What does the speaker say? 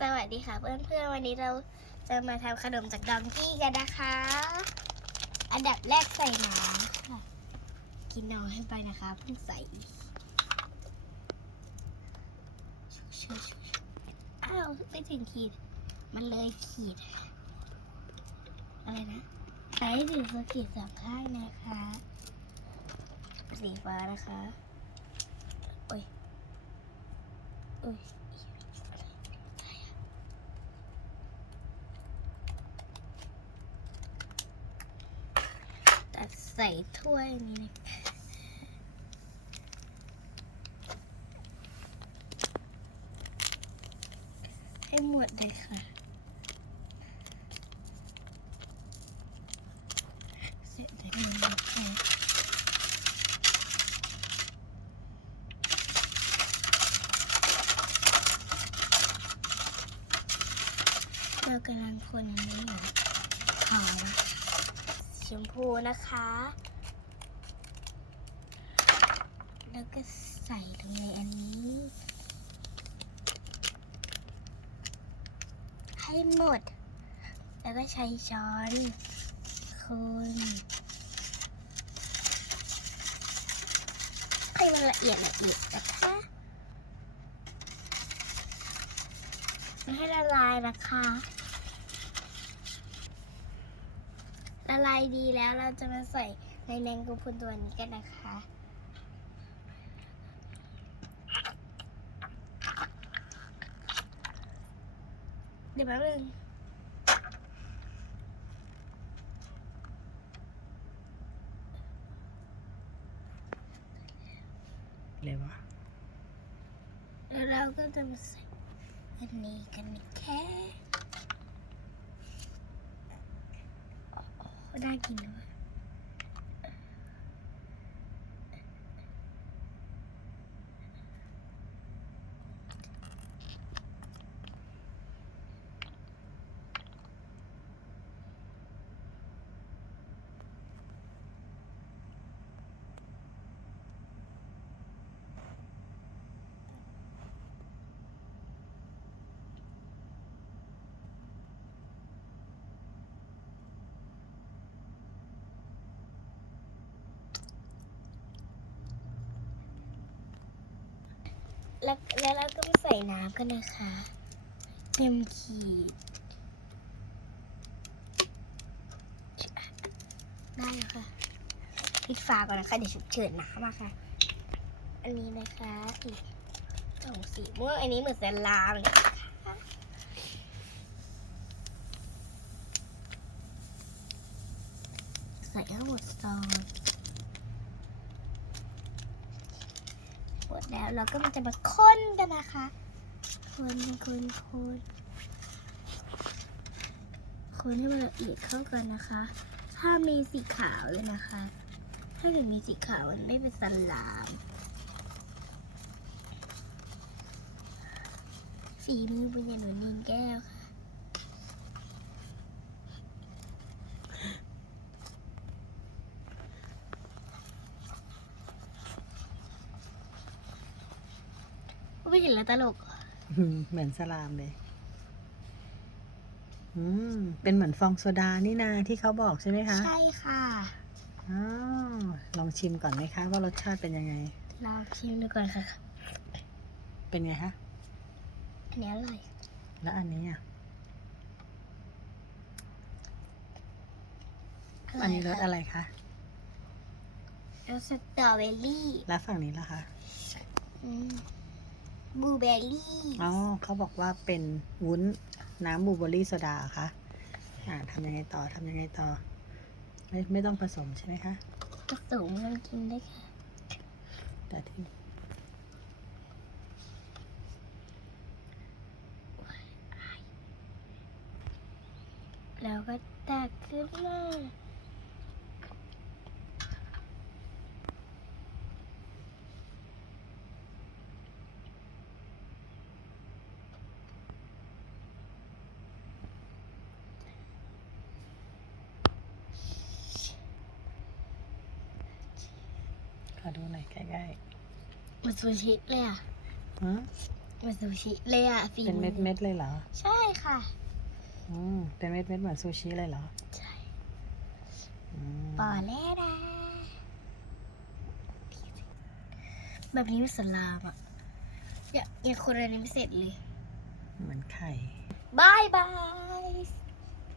สวัสดีค่ะเพื่อนๆวันนี้เราจะมาทำขนมจากดองกี้กันนะคะ อันดับแรกใส่น้ำค่ะ กินน้อยให้ไปนะคะเพิ่งใส่อ้าวไม่ถึงขีด มันเลยขีด อะไรนะใส่ถึงสขีดสองข้างนะคะ สีฟ้านะคะ โอ้ยโอ้ย ตัด ใส่ถ้วยนี้นะให้หมดเลยค่ะ เสร็จแล้วนะคะเรากำลังคนอันนี้อยู่ขาวะ ชมพูนะคะ แล้วก็ใส่ลงในอันนี้ ให้หมด แล้วก็ใช้ช้อนคนให้มันละเอียดละเอียดนะคะให้ละลายนะคะ ละลายดีแล้วเราจะมาใส่ในแมงกะพรุนตัวนี้กันนะคะเดี๋ยวแป๊บนึงเลยวะแล้วเราก็จะมาใส่อันนี้กันอีกแค่ อ้โแล้วแล้วเราก็มาใส่น้ำกันนะคะเต็มขีด ได้แล้วค่ะปิดฝาก่อนนะคะเดี๋ยวฉุกเฉินน้ำมาค่ะ อันนี้นะคะสีสองสีม่วงอันนี้เหมือนสลามเลยนะคะใส่ทั้งหมดซอง หมดแล้วเราก็มันจะมาค้นกันนะคะคนคนคนคนให้มันละเอียดเข้ากันนะคะ ถ้ามีสีขาวเลยนะคะ ถ้าเกิดมีสีขาวมันไม่เป็นสลามฝีมือบุญญาหนุนินแก้วค่ะ ไม่เห็นแล้วตลกอืมเหมือนสลามเลย อืม เป็นเหมือนฟองโซดานี่นาที่เขาบอกใช่ไหมคะ ใช่ค่ะอ๋อลองชิมก่อนไหมคะ ว่ารสชาติเป็นยังไงเราชิมดูก่อนค่ะ เป็นไงคะ อันนี้อร่อย แล้วอันนี้อะอันนี้รสอะไรคะ รสสตรอเบอรี่แล้วฝั่งนี้ล่ะคะ อืม บลูเบอร์รี่อ๋อเขาบอกว่าเป็นวุ้นน้ำบลูเบอร์รี่โซดาเหรอคะอ่าทำยังไงต่อทำยังไงต่อ ไม่ไม่ต้องผสมใช่ไหมคะผสมกันกินได้ค่ะแต่ที่แล้วก็ตักขึ้นมา อดูหน่อยใกล้เหมือนซูชิเลยอะๆหืออืเหมือนซูชิเลยอะฝีเป็นเม็ดอเม็ดๆเลยเหรอใช่ค่ะ อืมเป็นเม็ดเม็ดๆเหมือนซูชิเลยเหรอใช่ อืมปอแล้วนะแบบนี้มันสลามอะยังยังคนอะไรนี้ไม่เสร็จเลย เหมือนไข่ บายบาย